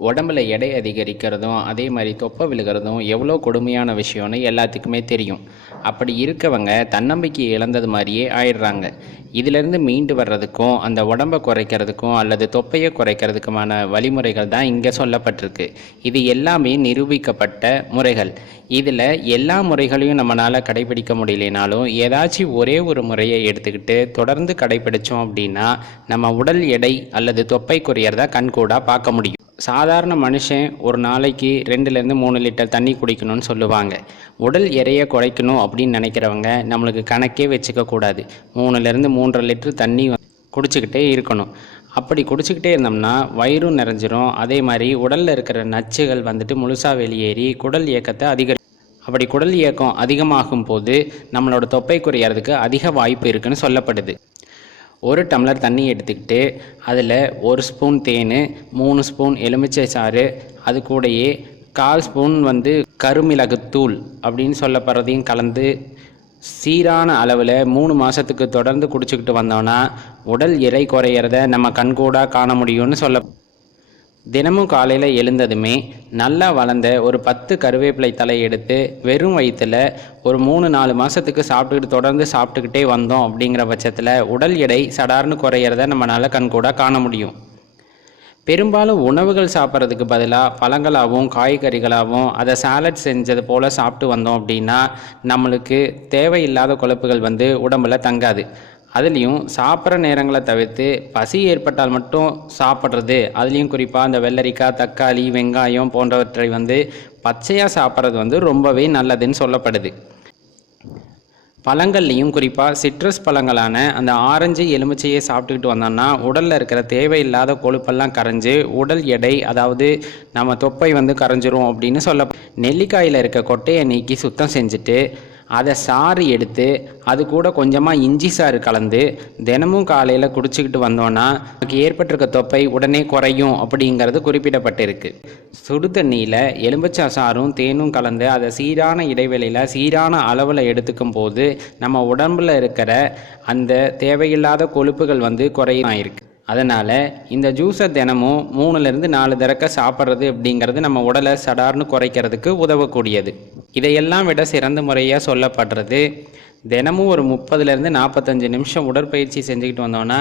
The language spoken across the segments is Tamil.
உடம்புல எடை அதிகரிக்கிறதும் அதே மாதிரி தொப்பை விழுகிறதும் எவ்வளோ கொடுமையான விஷயம்னு எல்லாத்துக்குமே தெரியும். அப்படி இருக்கவங்க தன்னம்பிக்கை இழந்தது மாதிரியே ஆயிடுறாங்க. இதிலிருந்து மீண்டு வர்றதுக்கும் அந்த உடம்பை குறைக்கிறதுக்கும் அல்லது தொப்பையை குறைக்கிறதுக்குமான வழிமுறைகள் தான் இங்கே சொல்லப்பட்டிருக்கு. இது எல்லாமே நிரூபிக்கப்பட்ட முறைகள். இதில் எல்லா முறைகளையும் நம்மளால் கடைபிடிக்க முடியலனாலும் ஏதாச்சும் ஒரே ஒரு முறையை எடுத்துக்கிட்டு தொடர்ந்து கடைபிடிச்சோம் அப்படின்னா நம்ம உடல் எடை அல்லது தொப்பை குறையிறத கண்கூடாக பார்க்க முடியும். சாதாரண மனுஷன் ஒரு நாளைக்கு 2லேருந்து 3 லிட்டர் தண்ணி குடிக்கணும்னு சொல்லுவாங்க. உடல் எடையை குறைக்கணும் அப்படின்னு நினைக்கிறவங்க நம்மளுக்கு கணக்கே வச்சுக்கக்கூடாது. 3லேருந்து 3.5 லிட்டர் தண்ணி குடிச்சிக்கிட்டே இருக்கணும். அப்படி குடிச்சிக்கிட்டே இருந்தோம்னா வயிறும் நிறைஞ்சிரும். அதே மாதிரி உடலில் இருக்கிற நச்சுகள் முழுசாக வெளியேறி குடல் இயக்கத்தை அப்படி குடல் இயக்கம் அதிகமாகும் போது நம்மளோட தொப்பை குறையிறதுக்கு அதிக வாய்ப்பு இருக்குன்னு சொல்லப்படுது. 1 டம்ளர் தண்ணி எடுத்துக்கிட்டு அதில் 1 ஸ்பூன் தேன், 3 ஸ்பூன் எலுமிச்சை சாறு, அது கூடயே 1/4 ஸ்பூன் கருமிளகுத்தூள் அப்படின்னு சொல்லப்படுறதையும் கலந்து சீரான அளவில் 3 மாதத்துக்கு தொடர்ந்து குடிச்சிக்கிட்டு வந்தோன்னா உடல் எடை குறையிறத நம்ம கண்கூடாக காண முடியும்னு தினமும் காலையில் எழுந்ததுமே நல்லா வளர்ந்த ஒரு 10 கருவேப்பிலை தலை எடுத்து வெறும் வயிற்றில் ஒரு 3-4 மாதத்துக்கு தொடர்ந்து சாப்பிட்டுக்கிட்டே வந்தோம். அப்படிங்கிற பட்சத்தில் உடல் எடை சடார்னு குறையிறத நம்மளால் கண்கூடாக காண முடியும். பெரும்பாலும் உணவுகள் சாப்பிட்றதுக்கு பதிலாக பழங்களாகவும் காய்கறிகளாகவும் அதை சாலட் செஞ்சது போல் சாப்பிட்டு வந்தோம் அப்படின்னா நம்மளுக்கு தேவையில்லாத கொழுப்புகள் உடம்புல தங்காது. அதுலேயும் சாப்பிட்ற நேரங்களை தவிர்த்து பசி ஏற்பட்டால் மட்டும் சாப்பிட்றது, அதுலேயும் குறிப்பாக அந்த வெள்ளரிக்காய், தக்காளி, வெங்காயம் போன்றவற்றை பச்சையாக சாப்பிட்றது ரொம்பவே நல்லதுன்னு சொல்லப்படுது. பழங்கள்லேயும் குறிப்பாக சிட்ரஸ் பழங்களான அந்த ஆரஞ்சு, எலுமிச்சையை சாப்பிட்டுக்கிட்டு வந்தோம்னா உடலில் இருக்கிற தேவையில்லாத கொழுப்பெல்லாம் கரைஞ்சு உடல் எடை அதாவது நம்ம தொப்பை கரைஞ்சிரும் அப்படின்னு நெல்லிக்காயில் இருக்க கொட்டையை நீக்கி சுத்தம் செஞ்சுட்டு அதை சாறு எடுத்து அது கூட கொஞ்சமாக இஞ்சி சாறு கலந்து தினமும் காலையில் குடிச்சிக்கிட்டு வந்தோன்னா நமக்கு ஏற்பட்டிருக்க தொப்பை உடனே குறையும் அப்படிங்கிறது குறிப்பிடப்பட்டிருக்கு. சுடு தண்ணியில் எலுமிச்சை சாறும் தேனும் கலந்து அதை சீரான இடைவெளியில் சீரான அளவில் எடுத்துக்கும் போது நம்ம உடம்பில் இருக்கிற அந்த தேவையில்லாத கொழுப்புகள் குறையும் இருக்கு. அதனால் இந்த ஜூஸை தினமும் 3லேருந்து 4 தடவை சாப்பிட்றது அப்படிங்கிறது நம்ம உடலை சடார்னு குறைக்கிறதுக்கு உதவக்கூடியது. இதையெல்லாம் விட சிறந்த முறையாக சொல்லப்படுறது தினமும் ஒரு 30லேருந்து 45 நிமிஷம் உடற்பயிற்சி செஞ்சுக்கிட்டு வந்தோன்னா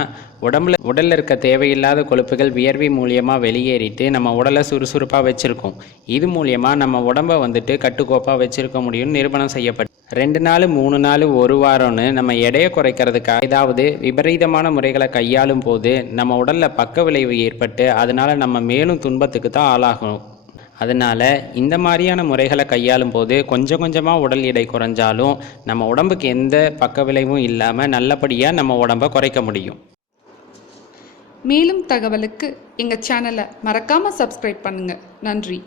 உடலில் இருக்க தேவையில்லாத கொழுப்புகள் வியர்வை மூலியமாக வெளியேறிட்டு நம்ம உடலை சுறுசுறுப்பாக வச்சுருக்கோம். இது மூலியமாக நம்ம உடம்பை கட்டுக்கோப்பாக வச்சுருக்க முடியும்னு நிரூபணம் செய்யப்பட்டு 2 நாள் 3 நாள் 1 வாரம்னு நம்ம எடையை குறைக்கிறதுக்காக ஏதாவது விபரீதமான முறைகளை கையாளும் போது நம்ம உடலில் பக்க விளைவு ஏற்பட்டு அதனால் நம்ம மேலும் துன்பத்துக்கு தான் ஆளாகணும். அதனால் இந்த மாதிரியான முறைகளை கையாளும் போது கொஞ்சம் கொஞ்சமாக உடல் எடை குறைஞ்சாலும் நம்ம உடம்புக்கு எந்த பக்க விளைவும் இல்லாமல் நல்லபடியாக நம்ம உடம்பை குறைக்க முடியும். மேலும் தகவலுக்கு எங்கள் சேனலை மறக்காமல் சப்ஸ்கிரைப் பண்ணுங்கள். நன்றி.